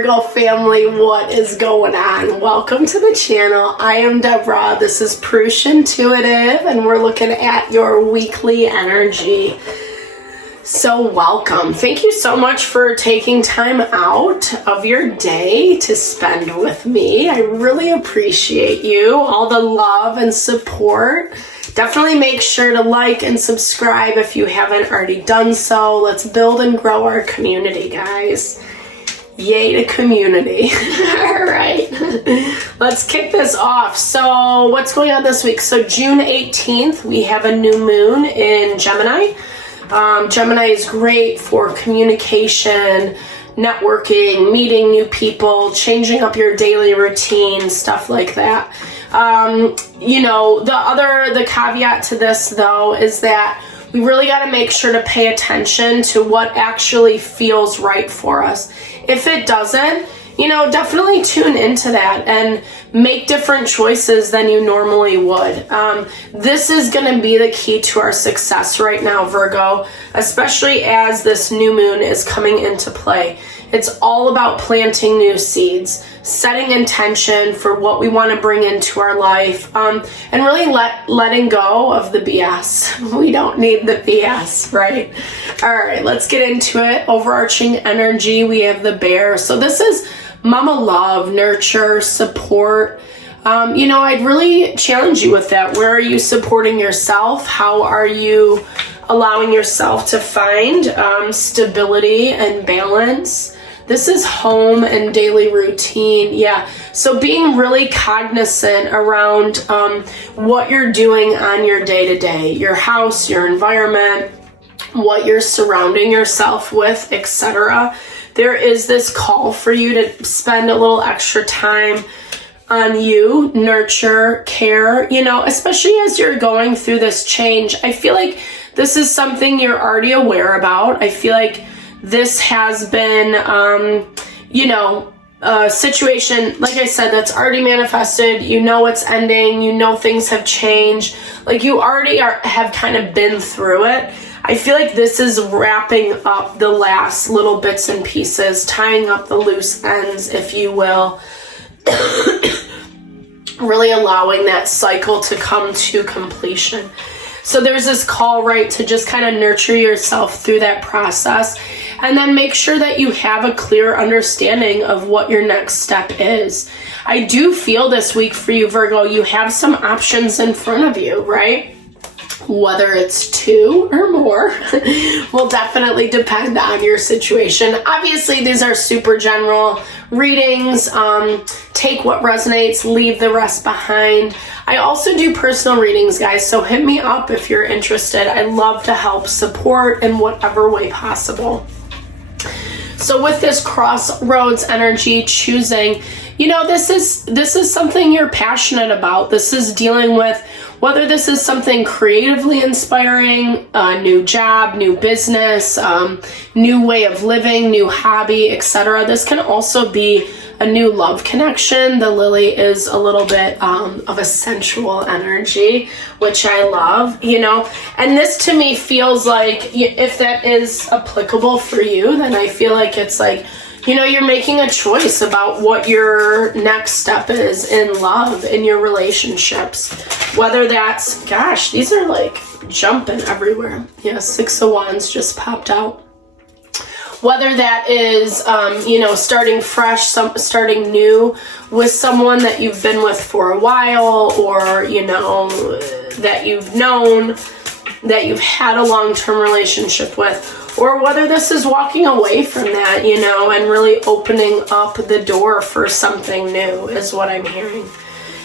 Virgo family, what is going on? Welcome to the channel. I am Deborah. This is Purusha Intuitive, and we're looking at your weekly energy. So welcome. Thank you so much for taking time out of your day to spend with me. I really appreciate you, all the love and support. Definitely make sure to like and subscribe if you haven't already done so. Let's build and grow our community, guys. Yay to community. All right, let's kick this off. So what's going on this week? So June 18th, we have a new moon in Gemini. Gemini is great for communication, networking, meeting new people, changing up your daily routine, stuff like that. The caveat to this though is that we really got to make sure to pay attention to what actually feels right for us. If it doesn't, definitely tune into that and make different choices than you normally would. This is going to be the key to our success right now, Virgo, especially as this new moon is coming into play. It's all about planting new seeds, setting intention for what we want to bring into our life, and really letting go of the BS. We don't need the BS, right? All right, let's get into it. Overarching energy, we have the bear. So this is mama love, nurture, support. I'd really challenge you with that. Where are you supporting yourself? How are you allowing yourself to find stability and balance? This is home and daily routine. Yeah. So being really cognizant around what you're doing on your day-to-day, your house, your environment, what you're surrounding yourself with, etc. There is this call for you to spend a little extra time on you, nurture, care, especially as you're going through this change. I feel like this is something you're already aware about. I feel like this has been, a situation, like I said, that's already manifested. It's ending. Things have changed. Like you already have kind of been through it. I feel like this is wrapping up the last little bits and pieces, tying up the loose ends, if you will. Really allowing that cycle to come to completion. So there's this call, right, to just kind of nurture yourself through that process and then make sure that you have a clear understanding of what your next step is. I do feel this week for you, Virgo, you have some options in front of you, right? Whether it's two or more will definitely depend on your situation. Obviously, these are super general readings. Take what resonates, leave the rest behind. I also do personal readings, guys, so hit me up if you're interested. I love to help support in whatever way possible. So with this crossroads energy, choosing, this is something you're passionate about. This is dealing with whether this is something creatively inspiring, a new job, new business, new way of living, new hobby, etc. This can also be a new love connection. The lily is a little bit of a sensual energy, which I love, and this to me feels like if that is applicable for you, then I feel like it's like, you're making a choice about what your next step is in love, in your relationships. Whether that's, gosh, these are like jumping everywhere. Yeah, 6 of Wands just popped out. Whether that is, starting fresh, starting new with someone that you've been with for a while, or, that you've known, that you've had a long-term relationship with, or whether this is walking away from that, and really opening up the door for something new is what I'm hearing.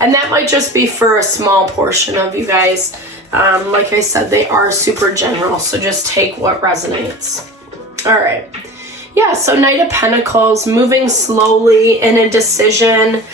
And that might just be for a small portion of you guys. Like I said, they are super general, so just take what resonates. All right. Yeah, so Knight of Pentacles, moving slowly in a decision,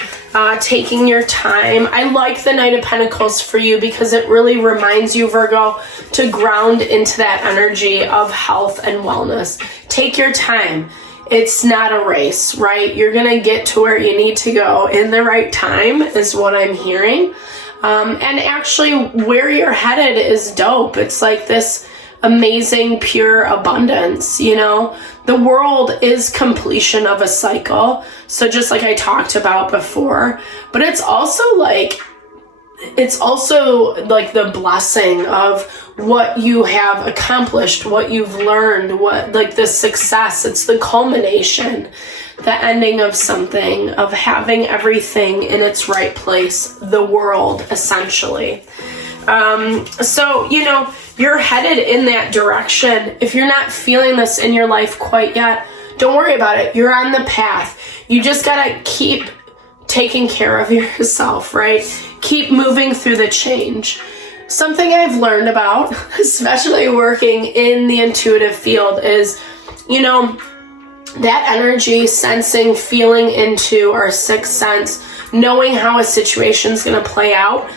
taking your time. I like the Knight of Pentacles for you because it really reminds you, Virgo, to ground into that energy of health and wellness. Take your time. It's not a race, right? You're going to get to where you need to go in the right time is what I'm hearing. And actually where you're headed is dope. It's like this amazing, pure abundance, you know? The world is completion of a cycle. So just like I talked about before, but it's also like the blessing of what you have accomplished, what you've learned, what, like, the success. It's the culmination, the ending of something, of having everything in its right place, the world, essentially. So, you know, you're headed in that direction. If you're not feeling this in your life quite yet, don't worry about it. You're on the path. You just gotta keep taking care of yourself, right? Keep moving through the change. Something I've learned about, especially working in the intuitive field, is, you know, that energy, sensing, feeling into our sixth sense, knowing how a situation's going to play out.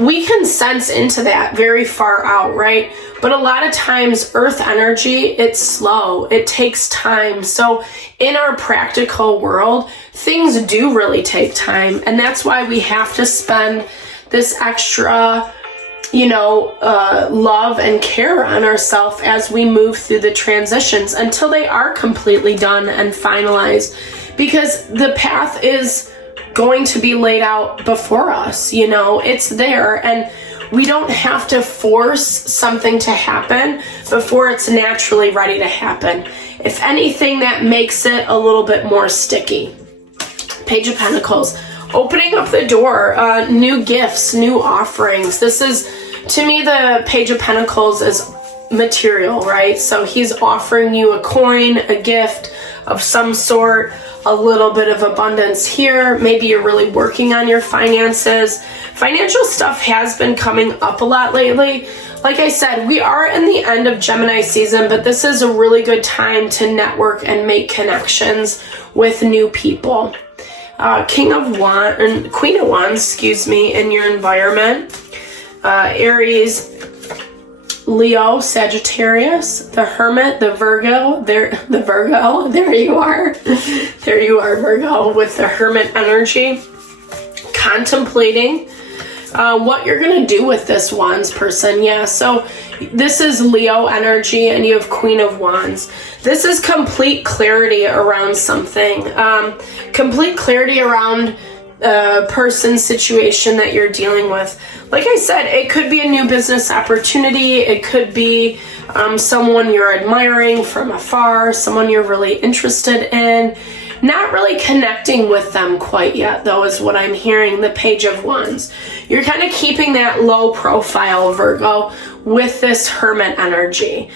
We can sense into that very far out, right? But a lot of times, earth energy, it's slow. It takes time. So in our practical world, things do really take time. And that's why we have to spend this extra, you know, love and care on ourselves as we move through the transitions until they are completely done and finalized, because the path is going to be laid out before us. You know, it's there, and we don't have to force something to happen before it's naturally ready to happen. If anything, that makes it a little bit more sticky. Page of Pentacles, opening up the door, new gifts, new offerings. This is, to me, the Page of Pentacles is material, right? So he's offering you a coin, a gift of some sort, a little bit of abundance here. Maybe you're really working on your finances. Financial stuff has been coming up a lot lately. Like I said, we are in the end of Gemini season, but this is a really good time to network and make connections with new people. Queen of Wands, in your environment. Aries, Leo, Sagittarius, the Hermit, the Virgo, there you are. There you are, Virgo, with the Hermit energy. Contemplating what you're going to do with this Wands person. Yeah, so this is Leo energy, and you have Queen of Wands. This is complete clarity around something. Complete clarity around a person, situation that you're dealing with. Like I said, it could be a new business opportunity. It could be someone you're admiring from afar, someone you're really interested in. Not really connecting with them quite yet, though, is what I'm hearing, the Page of Wands. You're kind of keeping that low profile, Virgo, with this Hermit energy.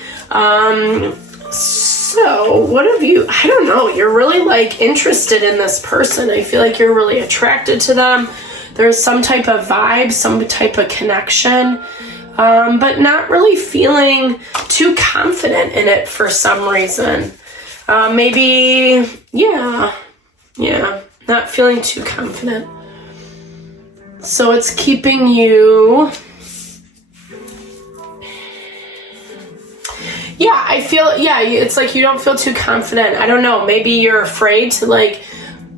So what have you, I don't know, you're really like interested in this person. I feel like you're really attracted to them. There's some type of vibe, some type of connection, but not really feeling too confident in it for some reason. Maybe, yeah, not feeling too confident. So it's keeping you, I feel, it's like you don't feel too confident. I don't know, maybe you're afraid to, like,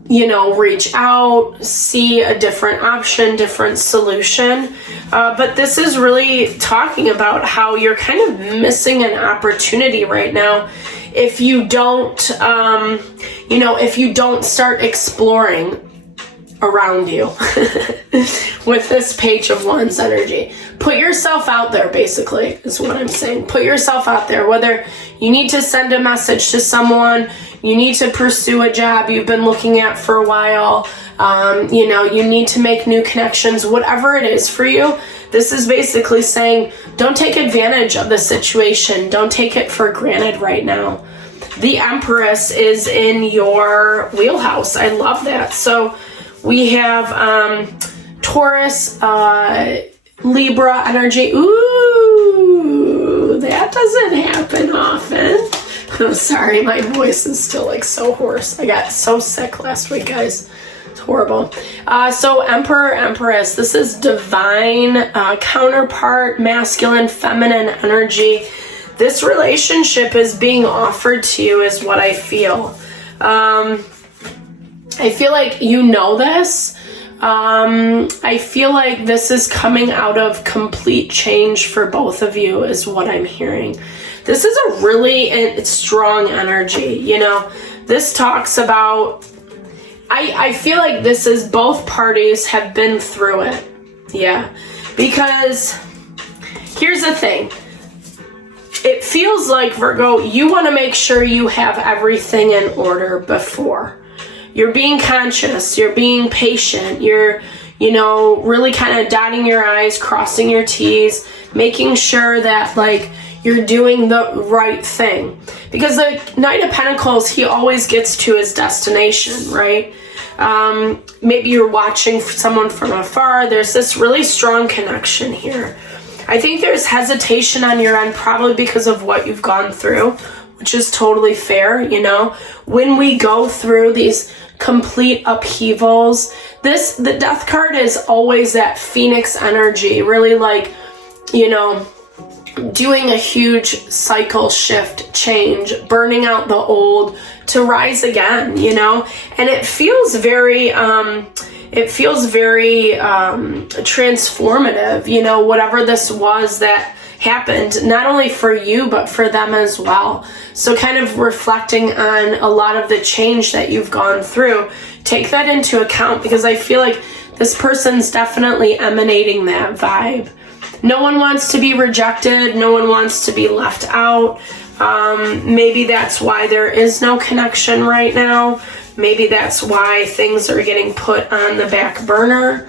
you know, reach out, see a different option, different solution. But this is really talking about how you're kind of missing an opportunity right now if you don't, if you don't start exploring around you with this Page of Wands energy. Put yourself out there, basically, is what I'm saying. Put yourself out there, whether you need to send a message to someone, you need to pursue a job you've been looking at for a while, you need to make new connections, whatever it is for you. This is basically saying, don't take advantage of the situation. Don't take it for granted right now. The Empress is in your wheelhouse. I love that. So we have Taurus, Libra energy. Ooh, that doesn't happen often. I'm sorry, my voice is still like so hoarse. I got so sick last week, guys. It's horrible. So Emperor, Empress, this is divine counterpart, masculine, feminine energy. This relationship is being offered to you is what I feel. I feel like you know this. I feel like this is coming out of complete change for both of you is what I'm hearing. This is a really strong energy, you know. This talks about, I feel like this is both parties have been through it. Yeah, because here's the thing. It feels like, Virgo, you want to make sure you have everything in order before. You're being conscious, you're being patient, you're, you know, really kind of dotting your I's, crossing your T's, making sure that, like, you're doing the right thing. Because the Knight of Pentacles, he always gets to his destination, right? Maybe you're watching someone from afar. There's this really strong connection here. I think there's hesitation on your end, probably because of what you've gone through, which is totally fair, you know. When we go through these complete upheavals, the Death card is always that Phoenix energy, really like, you know, doing a huge cycle shift, change, burning out the old to rise again, you know. And it feels very transformative, you know, whatever this was that happened, not only for you, but for them as well. So kind of reflecting on a lot of the change that you've gone through, take that into account, because I feel like this person's definitely emanating that vibe. No one wants to be rejected. No one wants to be left out. Maybe that's why there is no connection right now. Maybe that's why things are getting put on the back burner.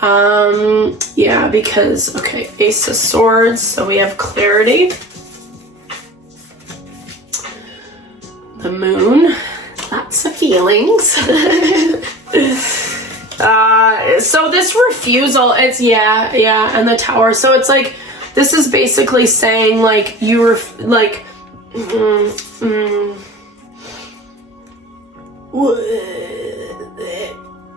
Yeah, because, okay, Ace of Swords, so we have clarity. The Moon, lots of feelings. So this refusal, it's, yeah, and the Tower. So it's like, this is basically saying, like, you were, like,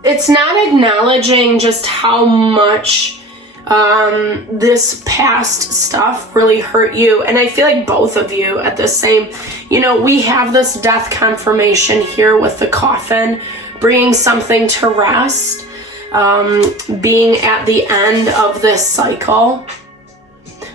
it's not acknowledging just how much this past stuff really hurt you. And I feel like both of you at the same, you know, we have this death confirmation here with the coffin, bringing something to rest, being at the end of this cycle.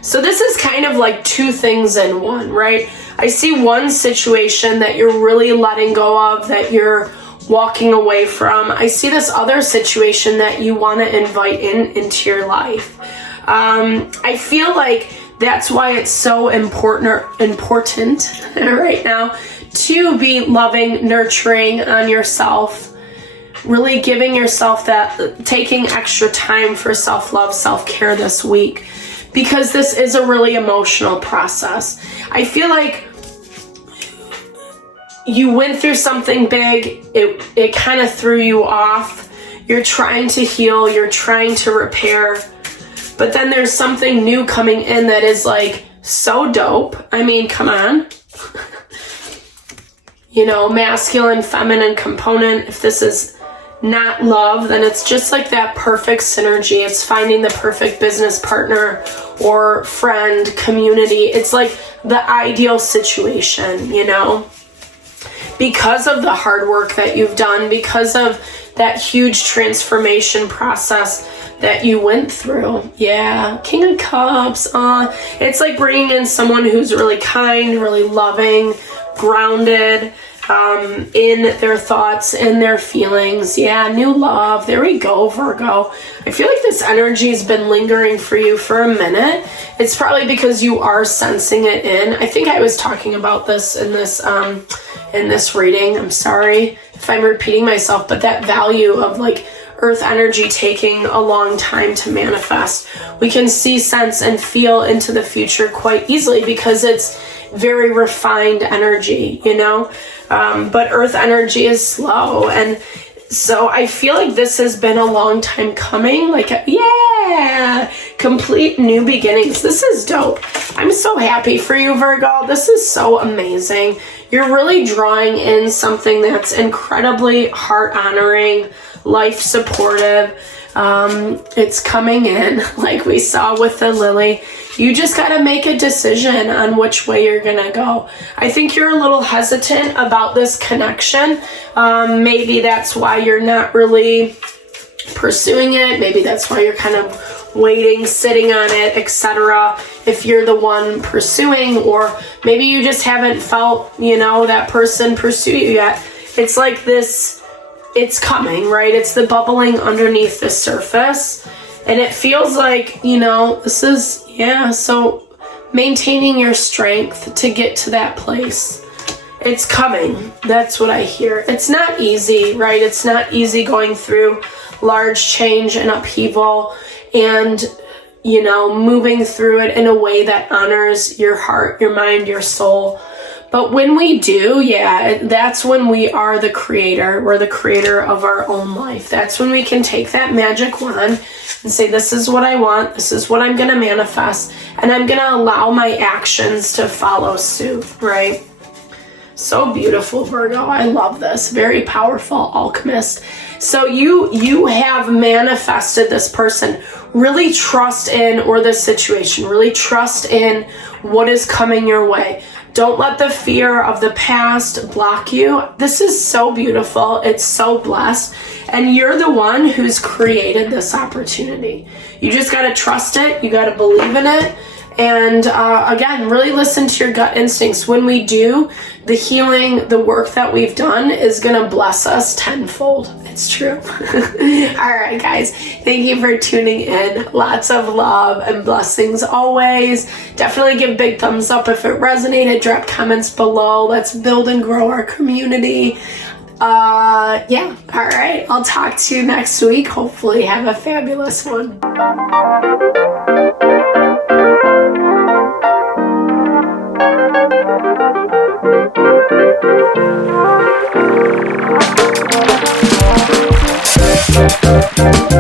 So this is kind of like two things in one, right? I see one situation that you're really letting go of, that you're walking away from. I see this other situation that you want to invite into your life. I feel like that's why it's so important right now to be loving, nurturing on yourself, really giving yourself that, taking extra time for self-love, self-care this week, because this is a really emotional process. I feel like you went through something big, it kind of threw you off. You're trying to heal, you're trying to repair, but then there's something new coming in that is like so dope. I mean, come on. You know, masculine, feminine component. If this is not love, then it's just like that perfect synergy. It's finding the perfect business partner or friend, community. It's like the ideal situation, you know? Because of the hard work that you've done, because of that huge transformation process that you went through. Yeah, King of Cups. It's like bringing in someone who's really kind, really loving, grounded in their thoughts and their feelings. Yeah, new love. There we go, Virgo. I feel like this energy has been lingering for you for a minute. It's probably because you are sensing it in. I think I was talking about this in this reading. I'm sorry if I'm repeating myself, but that value of like earth energy taking a long time to manifest. We can see, sense, and feel into the future quite easily because it's very refined energy, you know? But earth energy is slow. And so I feel like this has been a long time coming. Like, yeah, complete new beginnings. This is dope. I'm so happy for you, Virgo. This is so amazing. You're really drawing in something that's incredibly heart-honoring, life-supportive. It's coming in like we saw with the lily. You just got to make a decision on which way you're going to go. I think you're a little hesitant about this connection. Maybe that's why you're not really pursuing it. Maybe that's why you're kind of waiting, sitting on it, etc. If you're the one pursuing, or maybe you just haven't felt, that person pursue you yet. It's like this, it's coming, right? It's the bubbling underneath the surface. And it feels like, this is, so maintaining your strength to get to that place. It's coming. That's what I hear. It's not easy, right? It's not easy going through large change and upheaval and, moving through it in a way that honors your heart, your mind, your soul. But when we do, that's when we are the creator. We're the creator of our own life. That's when we can take that magic wand and say, this is what I want. This is what I'm going to manifest. And I'm going to allow my actions to follow suit, right? So beautiful, Virgo. I love this. Very powerful alchemist. So you have manifested this person. Really trust in, or this situation, really trust in what is coming your way. Don't let the fear of the past block you. This is so beautiful. It's so blessed. And you're the one who's created this opportunity. You just got to trust it. You got to believe in it. And again, really listen to your gut instincts. When we do, the healing, the work that we've done is going to bless us tenfold. It's true. All right, guys. Thank you for tuning in. Lots of love and blessings always. Definitely give big thumbs up if it resonated. Drop comments below. Let's build and grow our community. All right. I'll talk to you next week. Hopefully have a fabulous one.